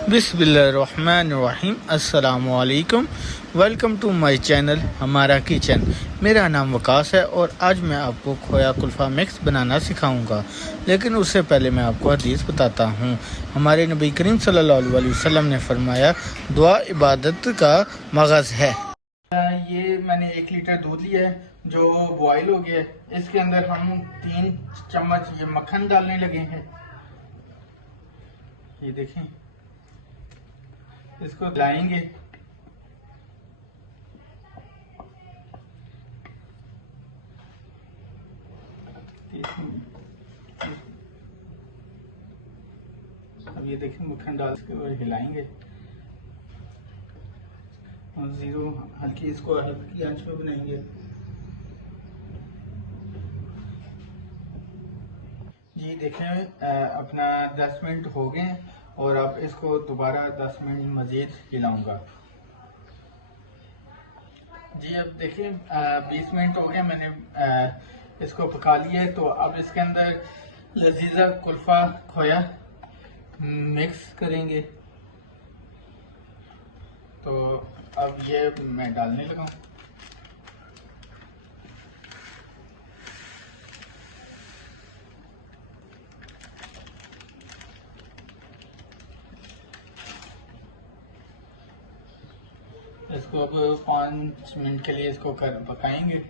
बिस्मिल्लाहिर्रहमानिर्रहीम। अस्सलामु अलैकुम। वेलकम टू माय चैनल हमारा किचन। मेरा नाम वकास है और आज मैं आपको खोया कुल्फ़ा मिक्स बनाना सिखाऊंगा। लेकिन उससे पहले मैं आपको हदीस बताता हूँ। हमारे नबी करीम सल्लल्लाहु अलैहि वसल्लम ने फरमाया, दुआ इबादत का मगज़ है। ये मैंने 1 लीटर दूध लिया है जो बॉयल हो गया है। इसके अंदर हम 3 चम्मच ये मक्खन डालने लगे हैं। ये देखें, इसको लाएंगे। अब ये देखें, मक्खन डाल के हिलाएंगे और जीरो हल्की इसको हल्की आंच पे बनाएंगे। जी देखें, अपना 10 मिनट हो गए और अब इसको दोबारा 10 मिनट मज़ीद हिलाऊंगा। जी अब देखिए, 20 मिनट हो गए, मैंने इसको पका लिया है। तो अब इसके अंदर लजीजा कुल्फ़ा खोया मिक्स करेंगे। तो अब ये मैं डालने लगा हूँ। इसको अब 5 मिनट के लिए इसको पकाएंगे।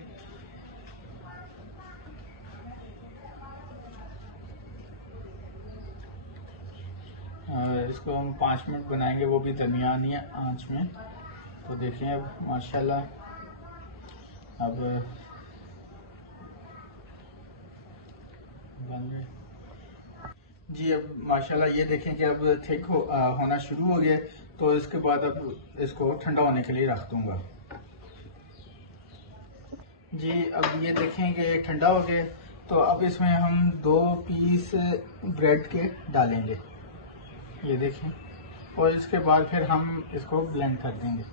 इसको हम 5 मिनट बनाएंगे, वो भी दरमियानी आंच में। तो देखिए अब माशाल्लाह अब बन गए। जी अब माशाल्लाह ये देखें कि अब थिक होना शुरू हो गया। तो इसके बाद अब इसको ठंडा होने के लिए रख दूंगा। जी अब ये देखें कि ठंडा हो गया। तो अब इसमें हम 2 पीस ब्रेड के डालेंगे, ये देखें। और इसके बाद फिर हम इसको ब्लेंड कर देंगे।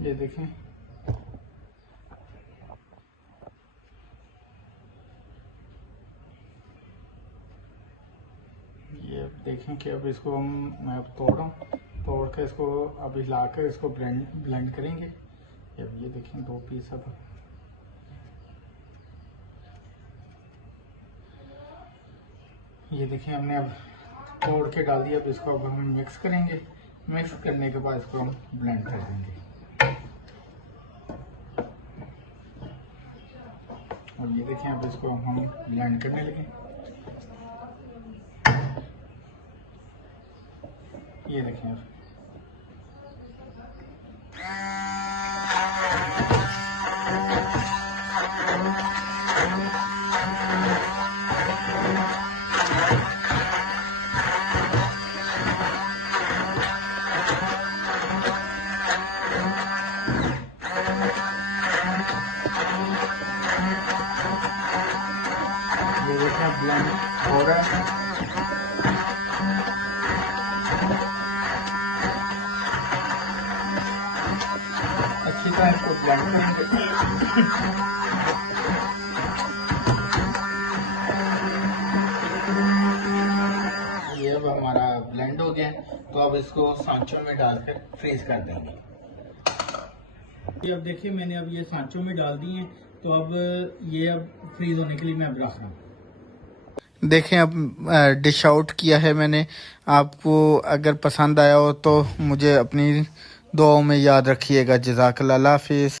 ये देखें, ये अब देखें कि अब इसको मैं अब तोड़ के इसको अब हिलाकर इसको ब्लेंड करेंगे। अब ये देखें 2 पीस अब ये देखें हमने अब तोड़ के डाल दिया। अब इसको अब हम मिक्स करेंगे। मिक्स करने के बाद इसको हम ब्लेंड कर देंगे। अब ये देखें, अब इसको हम ब्लेंड करने लगे। ये देखें अब ये देखें ब्लेंड हो रहा है। अच्छी तरह इसको ब्लेंड करेंगे। ये अब हमारा ब्लेंड हो गया। तो अब इसको सांचों में डालकर फ्रीज कर देंगे। अब देखिए, मैंने अब ये सांचों में डाल दिए हैं। तो अब ये अब फ्रीज होने के लिए मैं अब रख रहा हूँ। देखें, अब डिश आउट किया है मैंने। आपको अगर पसंद आया हो तो मुझे अपनी दुआओं में याद रखिएगा। जज़ाकल्लाह, अल्लाह हाफिज़।